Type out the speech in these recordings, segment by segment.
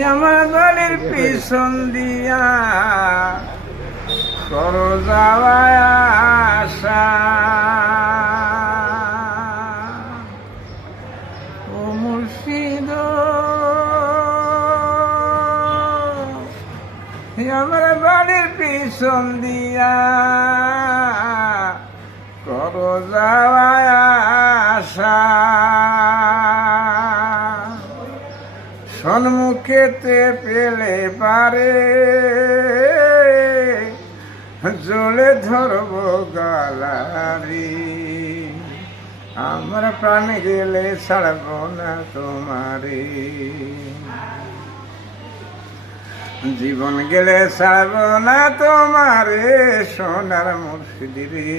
আমার বাড়ির পিছন দিয়া করো যাওয়া আসা, ও মুর্শিদ আমার বাড়ির পিছন দিয়া করো যাওয়া আসা, সম্মুখেতে পেলে পারে জলে ধরব গালারি, আমার প্রাণ গেলে ছাড়ব না তোমারে, জীবন গেলে ছাড়ব না তোমারে সোনার মুর্শিদিরে,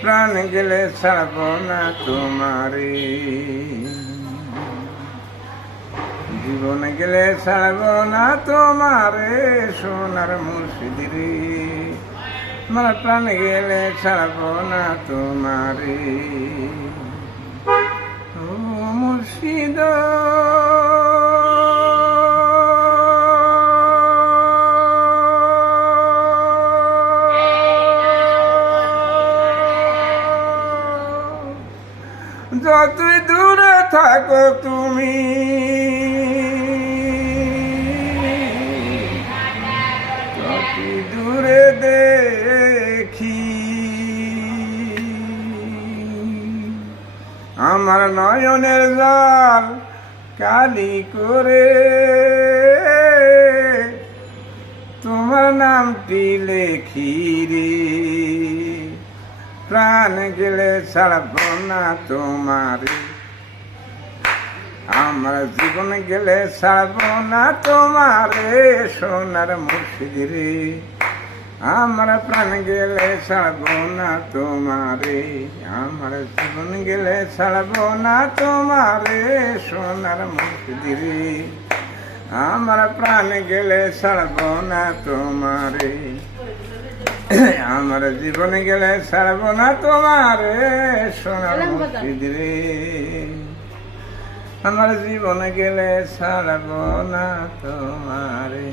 প্রাণ গেলে ছাড়ব না তোমারে, জীবন গেলে ছাড়ব না তোমারে সোনার মুর্শিদিরে, আমার প্রাণ গেলে ছাড়ব না তোমারে, ও মুর্শিদ যতই দূরে থাকো তুমি ততই দূরে দেখি, আমার নয়নের জল কালি করে তোমার নামটি লেখি রে, প্রাণ গেলে ছাড়ব না তোমারে, আমার জীবন গেলে ছাড়ব না তোমারে সোনার মুর্শিদিরে, আমার প্রাণ গেলে ছাড়ব না তোমারে, আমার জীবন গেলে ছাড়ব না তোমারে সোনার মুর্শিদিরে, আমার প্রাণ গেলে ছাড়ব না তোমারে, আমার জীবন গেলে ছাড়ব না তোমারে সোনার মুর্শিদিরে, আমার জীবন গেলে ছাড়ব না তোমারে।